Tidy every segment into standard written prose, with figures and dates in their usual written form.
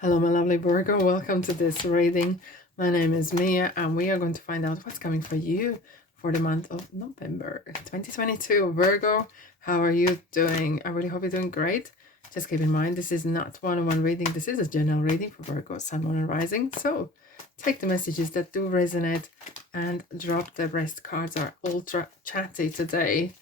Hello, my lovely Virgo. Welcome to this reading. My name is Mia, and we are going to find out what's coming for you for the month of November 2022. Virgo, how are you doing? I really hope you're doing great. Just keep in mind, this is not one-on-one reading. This is a general reading for Virgo, Sun, Moon, and Rising. So take the messages that do resonate and drop the rest. Cards are ultra chatty today.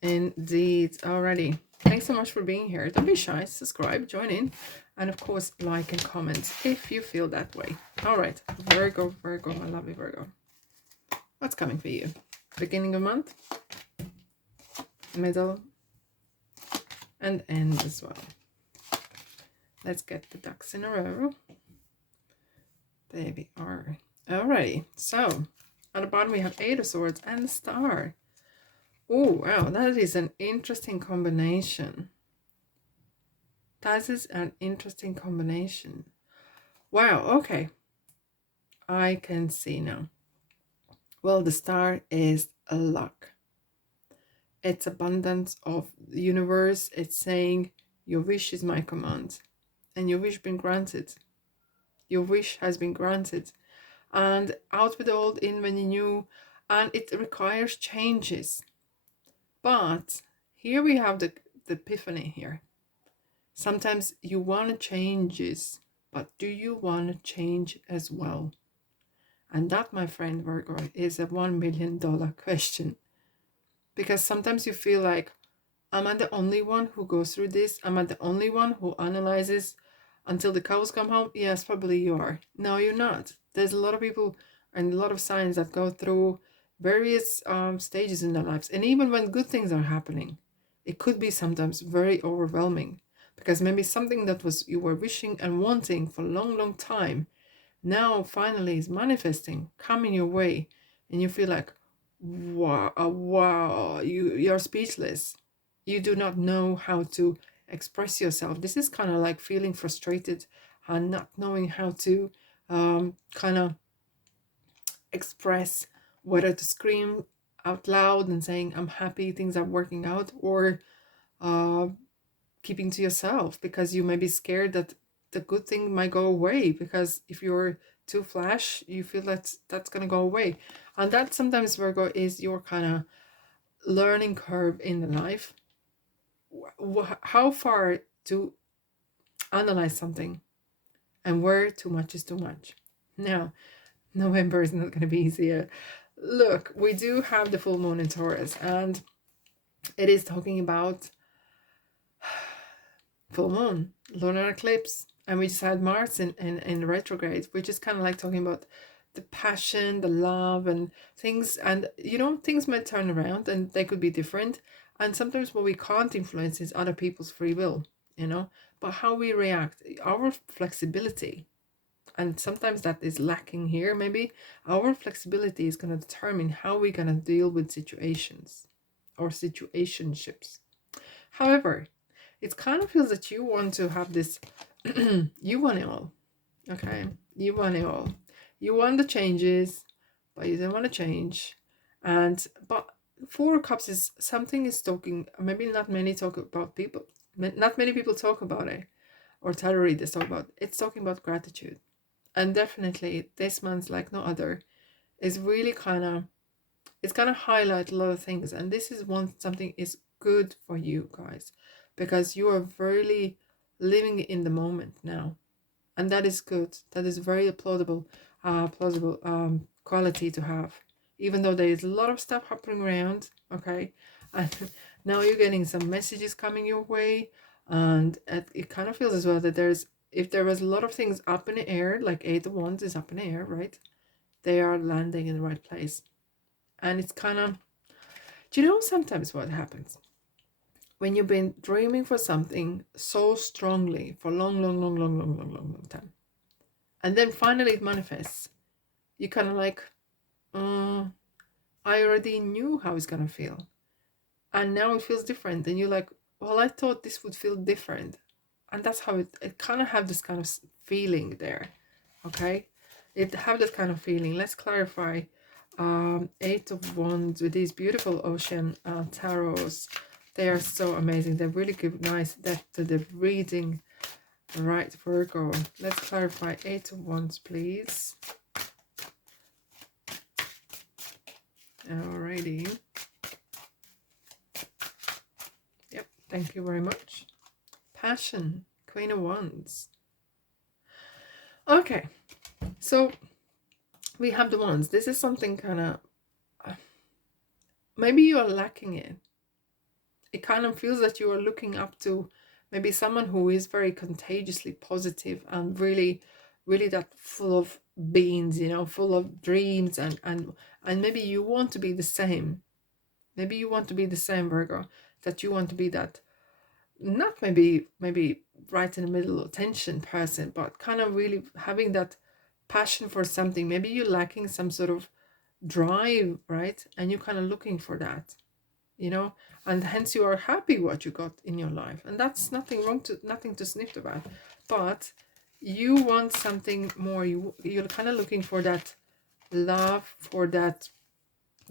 Indeed. Alrighty. Thanks so much for being here. Don't be shy. Subscribe, join in, and of course, like and comment if you feel that way. All right, Virgo, my lovely Virgo. What's coming for you? Beginning of month, middle, and end as well. Let's get the ducks in a row. There we are. Alrighty, so at the bottom we have Eight of Swords and the Star. Oh, wow, that is an interesting combination. That is an interesting combination. Wow, okay. I can see now. Well, the Star is a luck. It's abundance of the universe. It's saying, your wish is my command. And your wish been granted. Your wish has been granted. And out with the old, in when you new. And it requires changes. But here we have the epiphany here. Sometimes you want changes, but do you want to change as well? And that, my friend Virgo, is a $1 million question. Because sometimes you feel like, am I the only one who goes through this? Am I the only one who analyzes until the cows come home? Yes, probably you are. No, you're not. There's a lot of people and a lot of signs that go through various stages in their lives. And even when good things are happening, it could be sometimes very overwhelming. Because maybe something that was you were wishing and wanting for a long, long time now finally is manifesting, coming your way, and you feel like, wow, you're speechless. You do not know how to express yourself. This is kind of like feeling frustrated and not knowing how to kind of express, whether to scream out loud and saying I'm happy things are working out, or keeping to yourself because you may be scared that the good thing might go away, because if you're too flash, you feel that's gonna go away. And that sometimes, Virgo, is your kind of learning curve in the life. How far to analyze something and where too much is too much. Now, November is not going to be easier. Look, we do have the full moon in Taurus, and it is talking about full moon, lunar eclipse, and we just had Mars in retrograde, which is kind of like talking about the passion, the love, and things. And things might turn around and they could be different. And sometimes what we can't influence is other people's free will, but how we react, our flexibility. And sometimes that is lacking here. Maybe our flexibility is going to determine how we're going to deal with situations or situationships. However, it kind of feels that you want to have this, you want it all, okay? You want it all. You want the changes, but you don't want to change. But Four of Cups is something is talking, maybe not many talk about people, not many people talk about it, or tarot readers talk about it. It's talking about gratitude. And definitely this month, like no other, is really it's gonna highlight a lot of things. And this is something is good for you guys, because you are really living in the moment now, and that is good. That is very plausible quality to have, even though there is a lot of stuff happening around. Okay, and now you're getting some messages coming your way, and it kind of feels as well that if there was a lot of things up in the air, like Eight of Wands is up in the air, right? They are landing in the right place. And it's kind of, do you know sometimes what happens when you've been dreaming for something so strongly for long time, and then finally it manifests? You kind of like, I already knew how it's gonna feel, and now it feels different. And you're like, well, I thought this would feel different. And that's how it kind of have this kind of feeling there. Okay, it have this kind of feeling. Let's clarify. Eight of Wands with these beautiful ocean tarots. They are so amazing. They really give nice depth to the reading. Right, Virgo. Let's clarify 8 of Wands, please. Alrighty. Yep, thank you very much. Passion, Queen of Wands. Okay, so we have the Wands. This is something kind of, maybe you are lacking it. It kind of feels that you are looking up to maybe someone who is very contagiously positive and really, really that full of beans, you know, full of dreams, and maybe you want to be the same. Maybe you want to be the same, Virgo, that you want to be that, not maybe right in the middle of tension person, but kind of really having that passion for something. Maybe you're lacking some sort of drive, right? And you're kind of looking for that, you know, and hence you are happy what you got in your life, and that's nothing to sniff about. But you want something more. You're kind of looking for that love, for that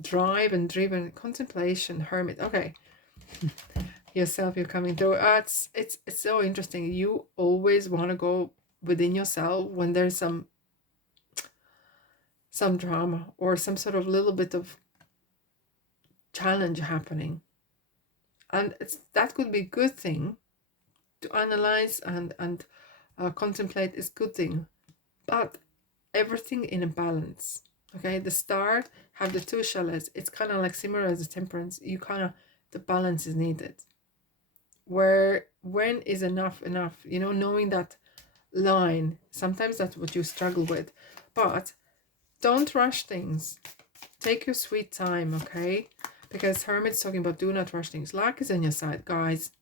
drive and driven contemplation. Hermit. Okay. Yourself, you're coming through. It's so interesting. You always want to go within yourself when there's some drama or some sort of little bit of challenge happening, and that could be a good thing to analyze and contemplate. Is good thing, but everything in a balance. Okay, the star have the 2 chalets. It's kind of like similar as the Temperance. You kind of, the balance is needed, where when is enough, you know, knowing that line. Sometimes that's what you struggle with, but don't rush things. Take your sweet time, okay? Because Hermit's talking about do not rush things. Luck is on your side, guys.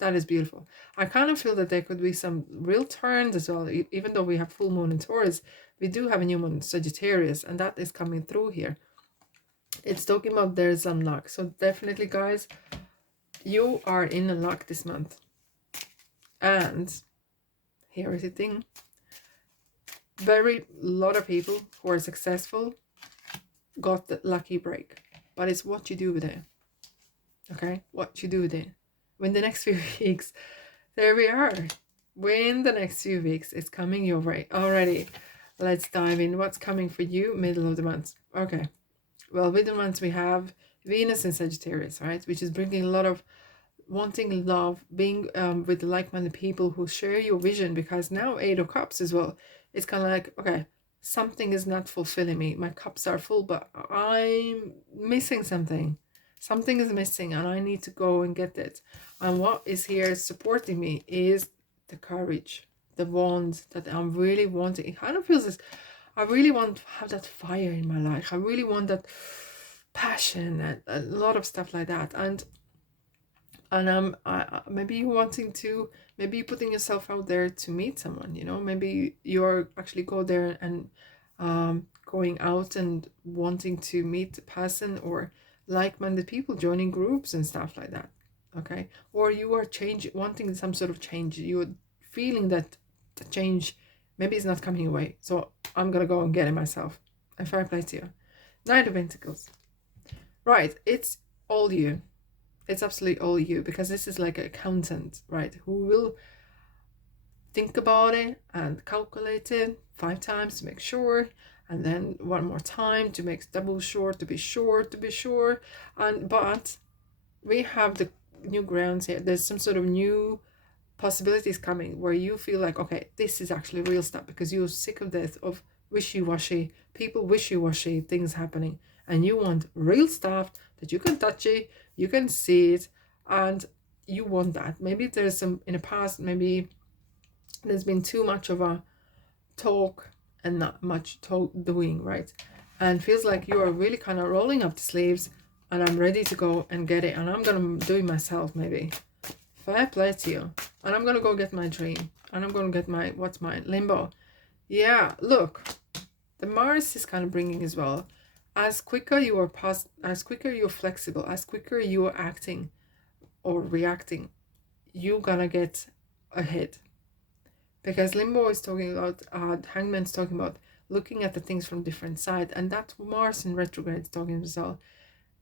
That is beautiful. I kind of feel that there could be some real turns as well. Even though we have full moon in Taurus, we do have a new moon in Sagittarius, and that is coming through here. It's talking about there's some luck. So definitely, guys, you are in a luck this month. And here is the thing. Very lot of people who are successful got the lucky break. But it's what you do with it. Okay? What you do with it. When the next few weeks, there we are. When the next few weeks is coming your way. Alrighty, let's dive in. What's coming for you middle of the month? Okay. Well, with the month we have Venus in Sagittarius, right? Which is bringing a lot of wanting love, being with like-minded people who share your vision, because now 8 of Cups as well. It's kind of like, okay, something is not fulfilling me. My cups are full, but I'm missing something. Something is missing and I need to go and get it. And what is here supporting me is the courage, the wand that I'm really wanting. It kind of feels this, I really want to have that fire in my life. I really want that passion and a lot of stuff like that. And maybe you're wanting to, maybe you're putting yourself out there to meet someone, you know, maybe you're actually go there and going out and wanting to meet a person or like-minded people, joining groups and stuff like that. Okay, or you are wanting some sort of change. You're feeling that the change maybe is not coming away, so I'm gonna go and get it myself. And fair play to you. Knight of Pentacles. Right, it's all you. It's absolutely all you, because this is like an accountant, right, who will think about it and calculate it 5 times to make sure, and then 1 more time to make double sure, to be sure. And but we have the new grounds here. There's some sort of new possibilities coming where you feel like, okay, this is actually real stuff, because you're sick of this, of wishy-washy people, wishy-washy things happening, and you want real stuff that you can touch it, you can see it, and you want that. Maybe there's some in the past, maybe there's been too much of a talk and not much doing, right? And feels like you are really kind of rolling up the sleeves, and I'm ready to go and get it, and I'm gonna do it myself. Maybe fair play to you. And I'm gonna go get my dream, and I'm gonna get my, what's mine, limbo. Yeah, look, the Mars is kind of bringing as well, as quicker you are as quicker you're flexible, as quicker you are acting or reacting, you're gonna get ahead. Because limbo is talking about, hangman's talking about looking at the things from different side, and that's Mars in retrograde is talking as well.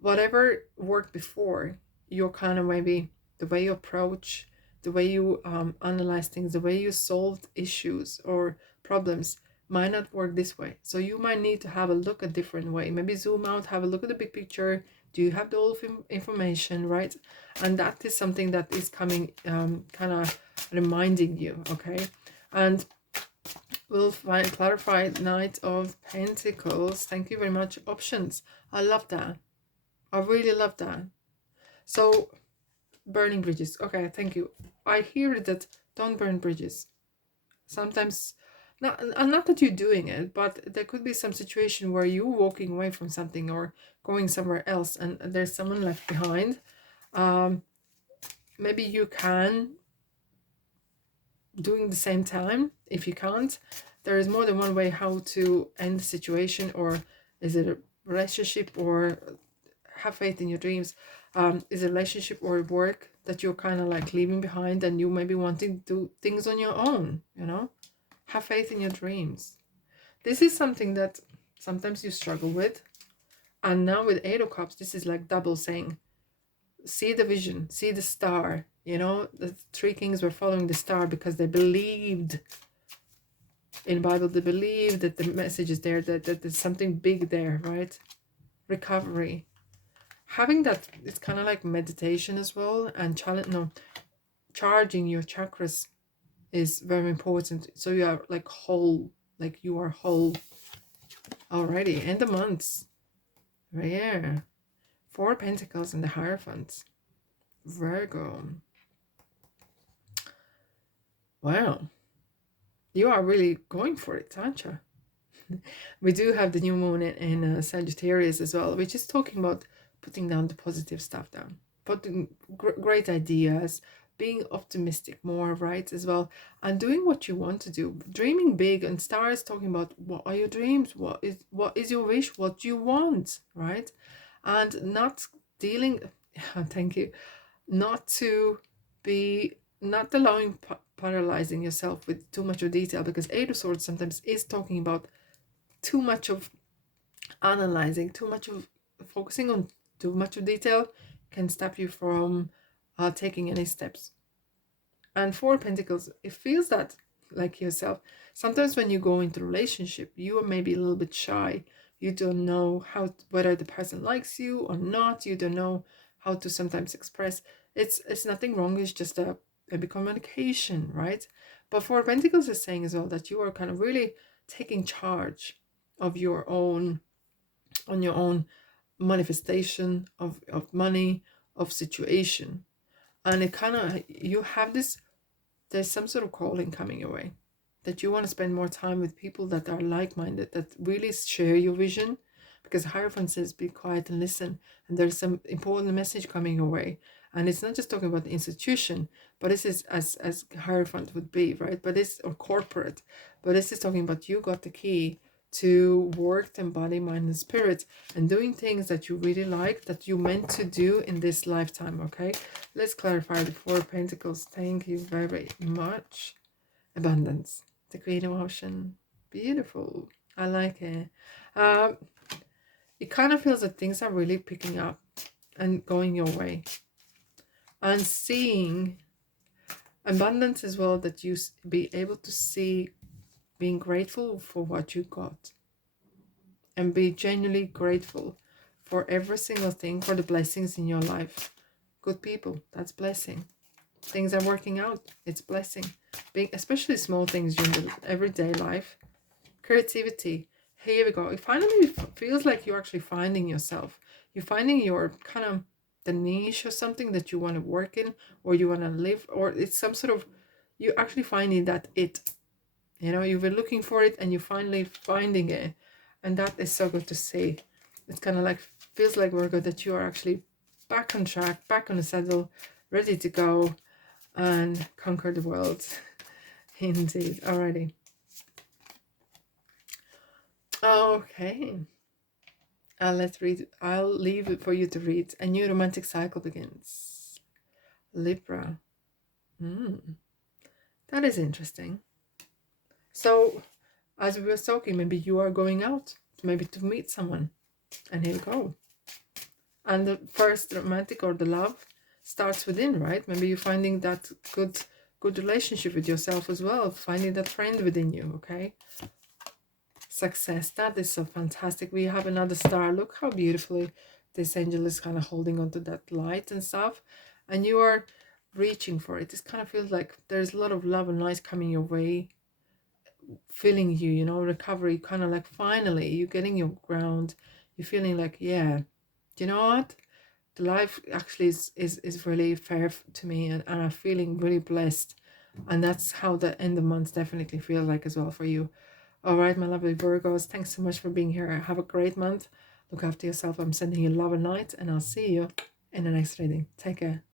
Whatever worked before, you're kind of maybe the way you approach, the way you analyze things, the way you solve issues or problems might not work this way. So you might need to have a look a different way. Maybe zoom out, have a look at the big picture. Do you have the whole information, right? And that is something that is coming, kind of reminding you, okay? And we'll clarify Knight of Pentacles. Thank you very much. Options. I love that. I really love that. So, burning bridges. Okay, thank you. I hear that don't burn bridges. Sometimes, not that you're doing it, but there could be some situation where you're walking away from something or going somewhere else and there's someone left behind. Maybe you can doing the same time. If you can't, there is more than one way how to end the situation. Or is it a relationship, or have faith in your dreams? Is it a relationship or work that you're kind of like leaving behind and you may be wanting to do things on your own, you know? Have faith in your dreams. This is something that sometimes you struggle with. And now with 8 of Cups, this is like double saying, see the vision, see the star. You know, the 3 kings were following the star because they believed in the Bible. They believed that the message is there, that there's something big there, right? Recovery. Having that, it's kind of like meditation as well. And charging your chakras is very important. So you are like whole, like you are whole already. And the months. Yeah. 4 Pentacles and the Hierophant. Virgo. Wow. You are really going for it, aren't you? We do have the new moon in Sagittarius as well, which is talking about putting down the positive stuff down. Putting great ideas, being optimistic more, right, as well. And doing what you want to do. Dreaming big, and stars talking about what are your dreams? What is your wish? What do you want, right? And not dealing, thank you, not allowing paralyzing yourself with too much of detail, because 8 of Swords sometimes is talking about too much of analyzing, too much of focusing on too much of detail can stop you from taking any steps. And 4 Pentacles, it feels that like yourself. Sometimes when you go into a relationship, you are maybe a little bit shy. You don't know whether the person likes you or not. You don't know how to sometimes express. It's nothing wrong. It's just maybe communication, right? But 4 Pentacles is saying as well that you are kind of really taking charge of your own manifestation of money, of situation. And it kind of, you have this, there's some sort of calling coming your way, that you want to spend more time with people that are like-minded, that really share your vision. Because Hierophant says be quiet and listen, and there's some important message coming your way. And it's not just talking about the institution, but this is as Hierophant would be, right? But this, or corporate, but this is talking about you got the key to work the body, mind, and spirit, and doing things that you really like, that you meant to do in this lifetime. Okay, let's clarify the 4 Pentacles. Thank you very much. Abundance, the Queen of Ocean, beautiful. I like it. It kind of feels that things are really picking up and going your way, and seeing abundance as well, that you be able to see, being grateful for what you got, and be genuinely grateful for every single thing, for the blessings in your life. Good people, that's blessing. Things are working out, it's blessing. Being, especially small things during the everyday life. Creativity, here we go. It finally feels like you're actually finding yourself. You're finding your kind of the niche or something that you want to work in, or you want to live, or it's some sort of, you're actually finding that it, you know, you've been looking for it and you're finally finding it. And that is so good to see. It's kind of like, feels like, Virgo, that you are actually back on track, back on the saddle, ready to go and conquer the world. Indeed. Alrighty. Okay. Let's read. I'll leave it for you to read. A new romantic cycle begins. Libra. That is interesting. So, as we were talking, maybe you are going out, maybe to meet someone. And here you go. And the first romantic, or the love, starts within, right? Maybe you're finding that good relationship with yourself as well, finding that friend within you. Okay, success, that is so fantastic. We have another star. Look how beautifully this angel is kind of holding onto that light and stuff, and you are reaching for it. It kind of feels like there's a lot of love and light coming your way, filling you, you know, recovery, kind of like finally you're getting your ground. You're feeling like, yeah, do you know what, the life actually is really fair to me, and I'm feeling really blessed. And that's how the end of the month definitely feels like as well for you. All right, my lovely Virgos, thanks so much for being here. Have a great month. Look after yourself. I'm sending you love and light, and I'll see you in the next reading. Take care.